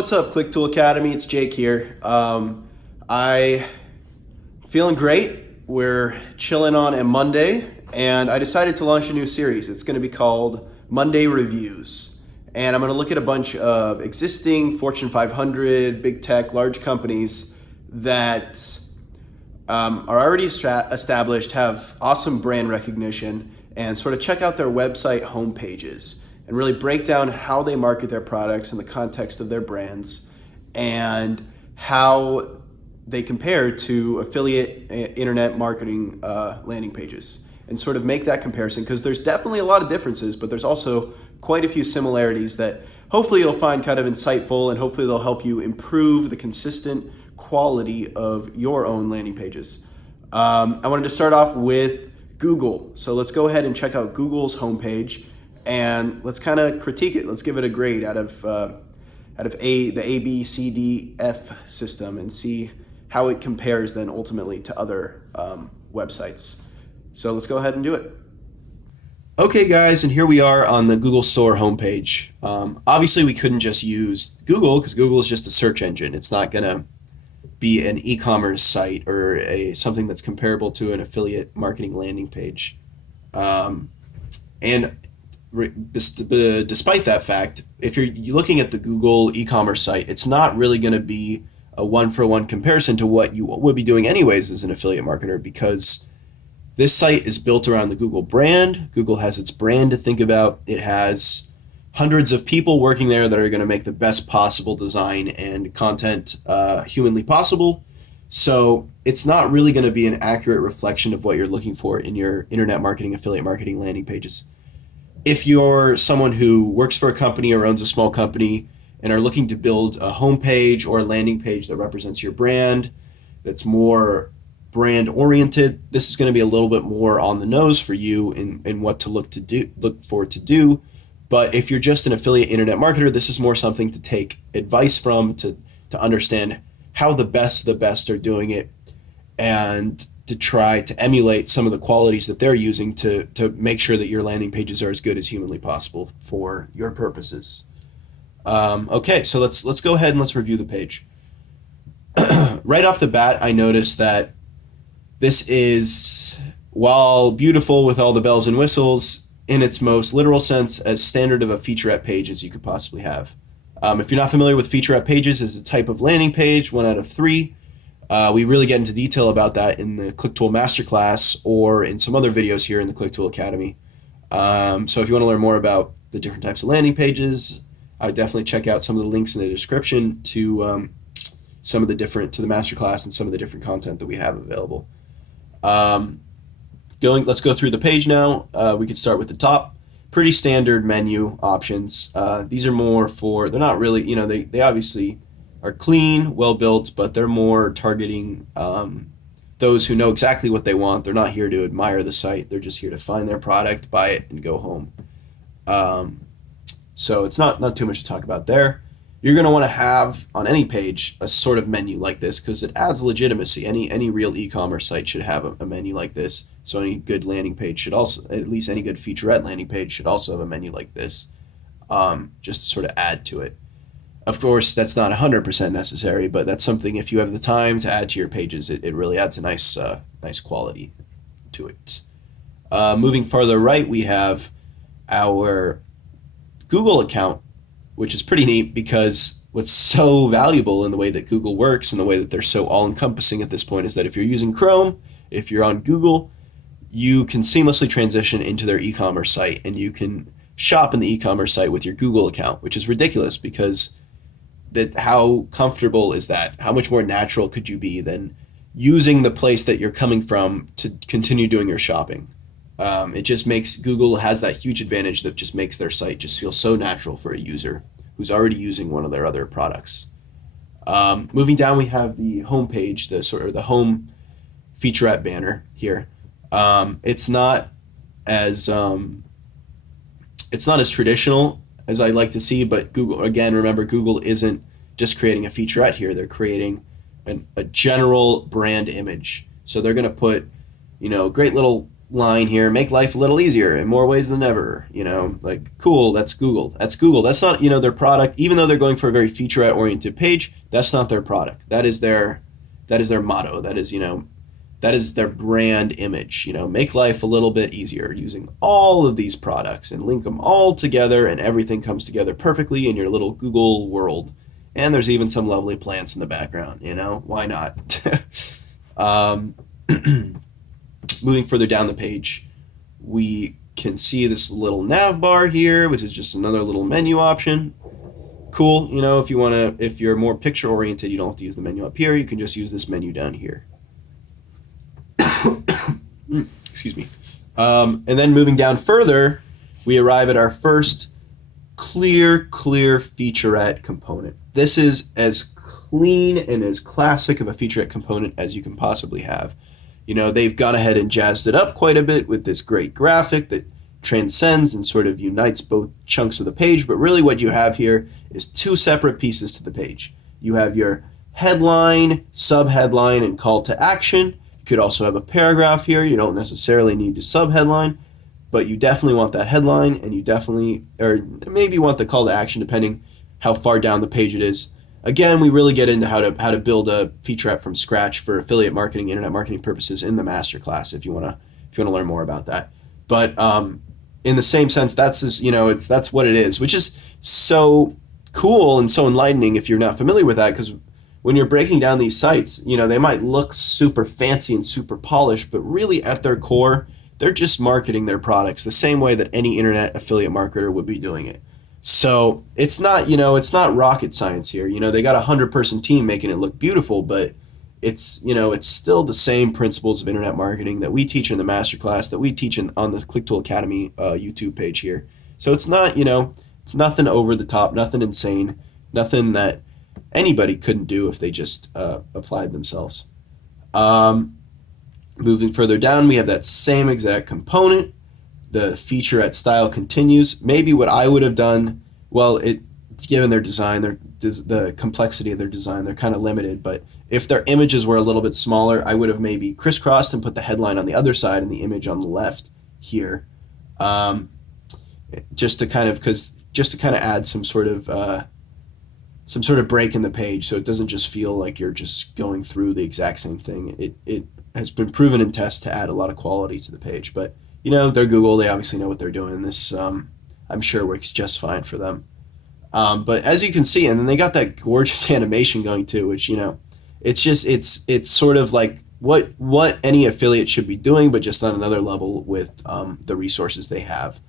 What's up, Clicktool Academy? It's Jake here. I feeling great. We're chilling on a Monday, and I decided to launch a new series. It's going to be called Monday Reviews, and I'm going to look at a bunch of existing Fortune 500, big tech, large companies that are already established, have awesome brand recognition, and sort of check out their website homepages and really break down how they market their products in the context of their brands and how they compare to affiliate internet marketing landing pages, and sort of make that comparison, because there's definitely a lot of differences, but there's also quite a few similarities that hopefully you'll find kind of insightful, and hopefully they'll help you improve the consistent quality of your own landing pages. I wanted to start off with Google. So let's go ahead and check out Google's homepage, and let's kind of critique it. Let's give it a grade out of the A, B, C, D, F system, and see how it compares then ultimately to other websites. So let's go ahead and do it. Okay, guys, and here we are on the Google Store homepage. Obviously, we couldn't just use Google because Google is just a search engine. It's not going to be an e-commerce site or something that's comparable to an affiliate marketing landing page. Despite that fact, if you're looking at the Google e-commerce site, it's not really going to be a one-for-one comparison to what you would be doing anyways as an affiliate marketer, because this site is built around the Google brand. Google has its brand to think about. It has hundreds of people working there that are going to make the best possible design and content humanly possible. So it's not really going to be an accurate reflection of what you're looking for in your internet marketing, affiliate marketing landing pages. If you're someone who works for a company or owns a small company and are looking to build a homepage or a landing page that represents your brand, that's more brand oriented, this is going to be a little bit more on the nose for you in what to look for to do. But if you're just an affiliate internet marketer, this is more something to take advice from, to understand how the best are doing it, and to try to emulate some of the qualities that they're using to make sure that your landing pages are as good as humanly possible for your purposes. Okay, so let's go ahead and let's review the page. Right off the bat, I noticed that this is, while beautiful with all the bells and whistles, in its most literal sense, as standard of a featurette page as you could possibly have. If you're not familiar with featurette pages, it's a type of landing page, 1 out of 3. We really get into detail about that in the Clicktool Masterclass or in some other videos here in the Clicktool Academy. So if you want to learn more about the different types of landing pages, I would definitely check out some of the links in the description to to the Masterclass and some of the different content that we have available. Let's go through the page now. We could start with the top. Pretty standard menu options. These are more for, they're not really, they obviously are clean, well built, but they're more targeting those who know exactly what they want. They're not here to admire the site. They're just here to find their product, buy it, and go home. So it's not too much to talk about there. You're going to want to have on any page a sort of menu like this, because it adds legitimacy. Any real e-commerce site should have a menu like this. So any good landing page should also, at least any good featurette landing page should also have a menu like this, just to sort of add to it. Of course, that's not 100% necessary, but that's something, if you have the time to add to your pages, it really adds a nice quality to it. Moving farther right, we have our Google account, which is pretty neat, because what's so valuable in the way that Google works and the way that they're so all-encompassing at this point is that if you're using Chrome, if you're on Google, you can seamlessly transition into their e-commerce site, and you can shop in the e-commerce site with your Google account, which is ridiculous, because how comfortable is that? How much more natural could you be than using the place that you're coming from to continue doing your shopping? It just makes, Google has that huge advantage that just makes their site just feel so natural for a user who's already using one of their other products. Moving down, we have the home page, the home featurette banner here. It's not as traditional as I'd like to see, but Google, again, remember, Google isn't just creating a featurette here. They're creating a general brand image. So they're going to put, great little line here, make life a little easier in more ways than ever. Like, cool, that's Google. That's Google. That's not, their product. Even though they're going for a very featurette oriented page, that's not their product. That is their motto. That is their brand image. Make life a little bit easier using all of these products and link them all together, and everything comes together perfectly in your little Google world. And there's even some lovely plants in the background. Why not? Moving further down the page, we can see this little nav bar here, which is just another little menu option. Cool. If you're more picture oriented, you don't have to use the menu up here. You can just use this menu down here. Excuse me. And then moving down further, we arrive at our first clear featurette component. This is as clean and as classic of a featurette component as you can possibly have. They've gone ahead and jazzed it up quite a bit with this great graphic that transcends and sort of unites both chunks of the page, but really what you have here is two separate pieces to the page. You have your headline, subheadline, and call to action. You could also have a paragraph here. You don't necessarily need to subheadline, but you definitely want that headline, and you definitely, or maybe want the call to action depending how far down the page it is. Again, we really get into how to build a featurette from scratch for affiliate marketing, internet marketing purposes in the masterclass if you want to learn more about that. But in the same sense, that's what it is, which is so cool and so enlightening if you're not familiar with that, because when you're breaking down these sites, they might look super fancy and super polished, but really at their core, they're just marketing their products the same way that any internet affiliate marketer would be doing it. So it's not rocket science here. They got a 100-person team making it look beautiful, but it's still the same principles of internet marketing that we teach in the masterclass, that we teach on the Clicktool Academy YouTube page here. So it's not, it's nothing over the top, nothing insane, nothing that anybody couldn't do if they just applied themselves. Moving further down, we have that same exact component. The featurette style continues. Maybe what I would have done, given their design, the complexity of their design, they're kind of limited, but if their images were a little bit smaller, I would have maybe crisscrossed and put the headline on the other side and the image on the left here, just to kind of add some sort of break in the page, so it doesn't just feel like you're just going through the exact same thing. It has been proven in tests to add a lot of quality to the page, but they're Google. They obviously know what they're doing. This, I'm sure, works just fine for them. But as you can see, and then they got that gorgeous animation going too, which, it's sort of like what any affiliate should be doing, but just on another level with the resources they have.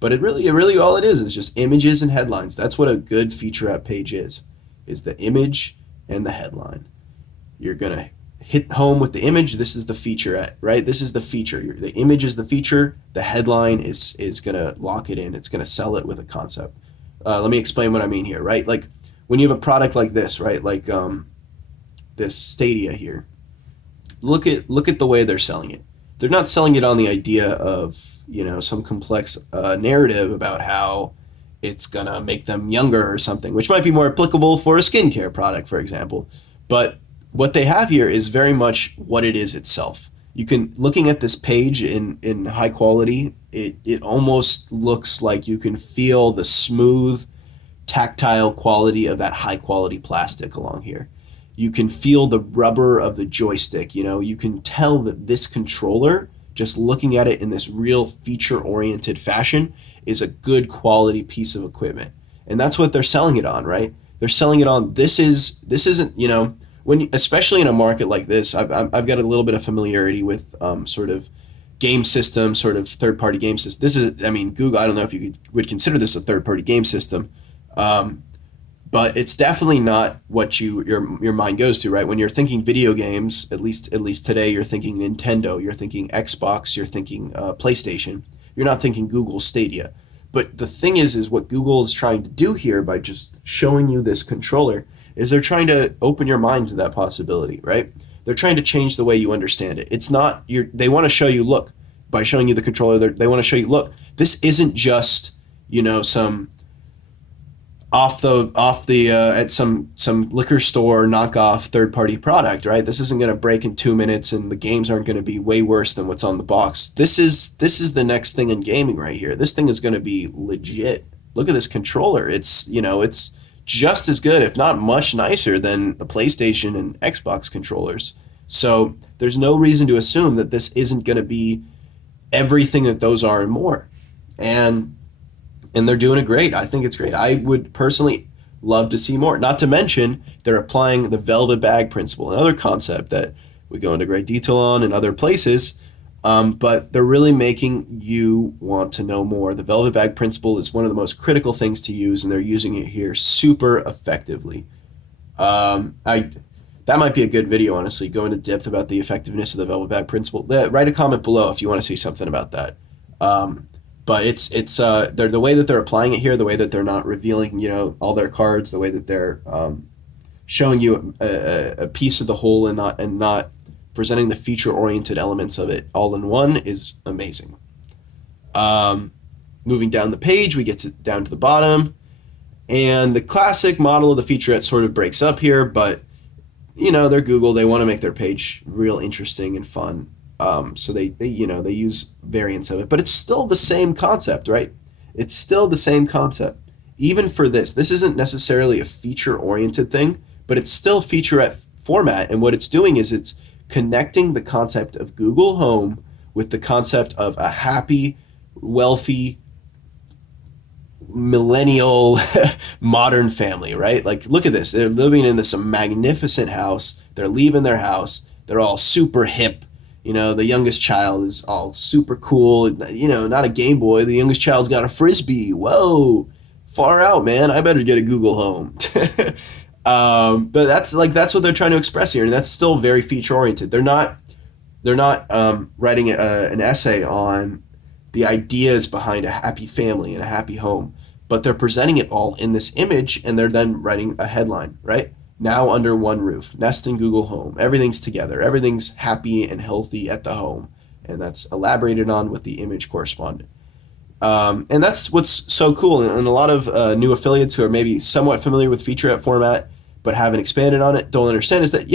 But it really all it is just images and headlines. That's what a good featurette page is the image and the headline. You're going to hit home with the image. This is the featurette, right? This is the feature. The image is the feature. The headline is going to lock it in. It's going to sell it with a concept. Let me explain what I mean here, right? Like when you have a product like this, right? Like this Stadia here. Look at the way they're selling it. They're not selling it on the idea of, some complex narrative about how it's going to make them younger or something, which might be more applicable for a skincare product, for example. But what they have here is very much what it is itself. You can, looking at this page in high quality, it almost looks like you can feel the smooth, tactile quality of that high quality plastic along here. You can feel the rubber of the joystick. You can tell that this controller, just looking at it in this real feature-oriented fashion, is a good quality piece of equipment. And that's what they're selling it on, right? They're selling it on, this isn't, especially in a market like this, I've got a little bit of familiarity with sort of game system, sort of third-party game system. This is, Google, I don't know if you would consider this a third-party game system, but it's definitely not what your mind goes to, right? When you're thinking video games, at least today, you're thinking Nintendo, you're thinking Xbox, you're thinking PlayStation. You're not thinking Google Stadia. But the thing is what Google is trying to do here by just showing you this controller is they're trying to open your mind to that possibility, right? They're trying to change the way you understand it. It's not, they want to show you, look, by showing you the controller, they want to show you, look, this isn't just, some off the at some liquor store knockoff third party product, right? This isn't going to break in 2 minutes, and the games aren't going to be way worse than what's on the box. This is the next thing in gaming right here. This thing is going to be legit. Look at this controller. It's just as good, if not much nicer than the PlayStation and Xbox controllers. So there's no reason to assume that this isn't going to be everything that those are and more. And they're doing it great. I think it's great. I would personally love to see more. Not to mention, they're applying the velvet bag principle, another concept that we go into great detail on in other places. But they're really making you want to know more. The velvet bag principle is one of the most critical things to use, and they're using it here super effectively. I That might be a good video, honestly. Go into depth about the effectiveness of the velvet bag principle. Write a comment below if you want to see something about that. But they're the way that they're applying it here, the way that they're not revealing all their cards, the way that they're showing you a piece of the whole and not presenting the feature oriented elements of it all in one is amazing. Moving down the page, we get down to the bottom, and the classic model of the featurette sort of breaks up here, but they're Google. They want to make their page real interesting and fun. So they use variants of it, but it's still the same concept, right? It's still the same concept. Even for this isn't necessarily a feature-oriented thing, but it's still featurette format. And what it's doing is it's connecting the concept of Google Home with the concept of a happy, wealthy, millennial modern family, right? Like, look at this. They're living in this magnificent house. They're leaving their house. They're all super hip. The youngest child is all super cool. Not a Game Boy. The youngest child's got a Frisbee. Whoa, far out, man. I better get a Google Home. But that's what they're trying to express here, and that's still very feature oriented. They're not writing an essay on the ideas behind a happy family and a happy home, but they're presenting it all in this image, and they're then writing a headline, right? Now under one roof, Nest and Google Home. Everything's together. Everything's happy and healthy at the home. And that's elaborated on with the image corresponding. And that's what's so cool. And a lot of new affiliates who are maybe somewhat familiar with featurette format but haven't expanded on it don't understand is that,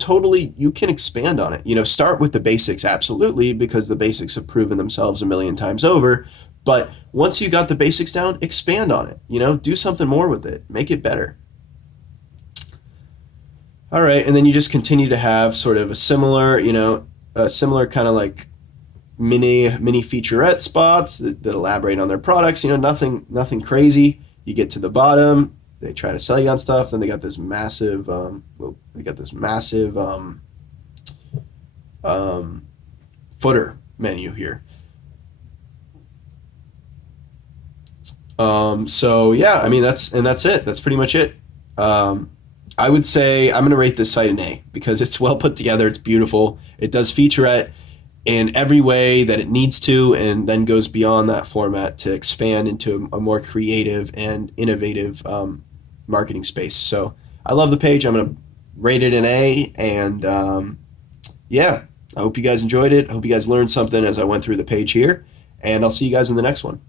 totally you can expand on it. Start with the basics, absolutely, because the basics have proven themselves a million times over. But once you got the basics down, expand on it. Do something more with it. Make it better. All right, and then you just continue to have sort of a similar kind of like mini featurette spots that elaborate on their products. Nothing crazy. You get to the bottom, they try to sell you on stuff. Then they got this massive, footer menu here. So yeah, I mean that's it. That's pretty much it. I would say I'm going to rate this site an A because it's well put together. It's beautiful. It does featurette in every way that it needs to, and then goes beyond that format to expand into a more creative and innovative marketing space. So I love the page. I'm going to rate it an A, and yeah, I hope you guys enjoyed it. I hope you guys learned something as I went through the page here, and I'll see you guys in the next one.